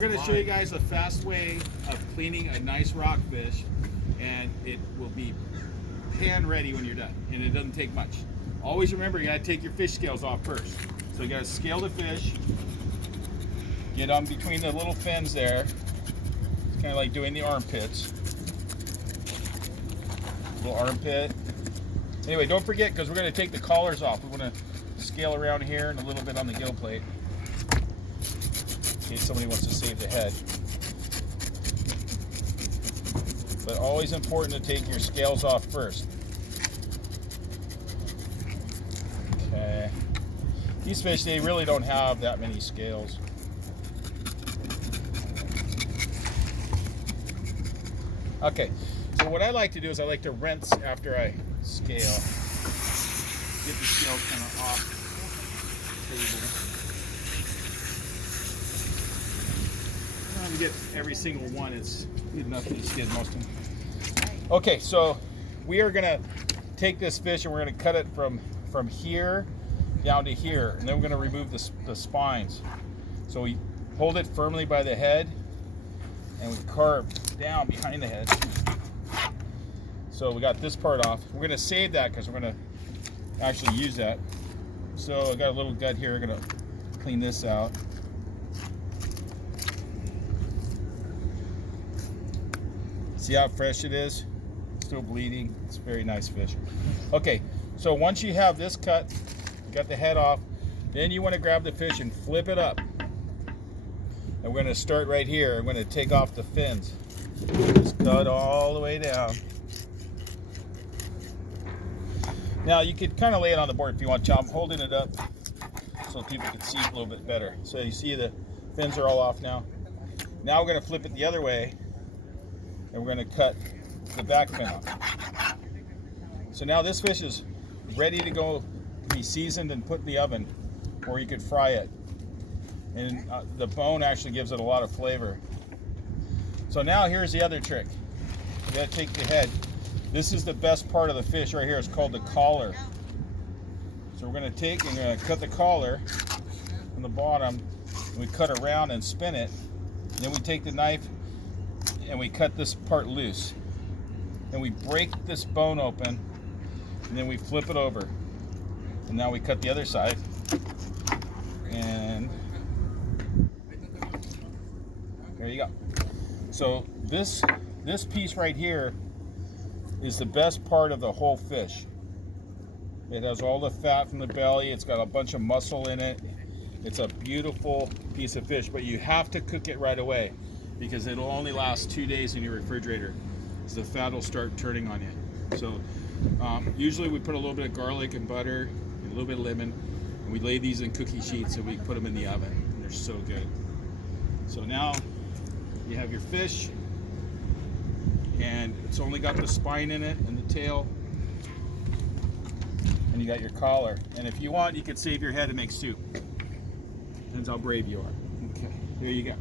We're going to show you guys a fast way of cleaning a nice rockfish, and it will be pan ready when you're done, and it doesn't take much. Always remember, you got to take your fish scales off first. So you got to scale the fish, get on between the little fins there. It's kind of like doing the armpits. Little armpit. Anyway, don't forget, because we're going to take the collars off. We want to scale around here and a little bit on the gill plate, in case somebody wants to save the head. But always important to take your scales off first. Okay. These fish, they really don't have that many scales. Okay, so what I like to do is I like to rinse after I scale. Get the scales kind of off the table. I don't have to get every single one. It's good enough to skin most of them. Okay, so we are gonna take this fish and we're gonna cut it from here down to here, and then we're gonna remove the spines. So we hold it firmly by the head and we carve down behind the head. So we got this part off. We're gonna save that because we're gonna actually use that. So I got a little gut here. We're gonna clean this out. See how fresh it is? Still bleeding. It's a very nice fish. Okay, so once you have this cut, you got the head off, then you want to grab the fish and flip it up. And we're going to start right here. I'm going to take off the fins. Just cut all the way down. Now you could kind of lay it on the board if you want to. I'm holding it up so people can see it a little bit better. So you see the fins are all off now. Now we're going to flip it the other way, and we're going to cut the back fin off. So now this fish is ready to go, be seasoned and put in the oven, or you could fry it. And the bone actually gives it a lot of flavor. So now here's the other trick. You got to take the head. This is the best part of the fish right here. It's called the collar. So we're going to take and going to cut the collar from the bottom. And we cut around and spin it. And then we take the knife and we cut this part loose. And we break this bone open. And then we flip it over. And now we cut the other side. And there you go. So this piece right here is the best part of the whole fish. It has all the fat from the belly. It's got a bunch of muscle in it. It's a beautiful piece of fish, but you have to cook it right away because it'll only last 2 days in your refrigerator. So the fat will start turning on you. So usually we put a little bit of garlic and butter and a little bit of lemon, and we lay these in cookie sheets and we put them in the oven. And they're so good. So now you have your fish, and it's only got the spine in it and the tail, and you got your collar. And if you want, you could save your head and make soup. Depends how brave you are. Okay, there you go.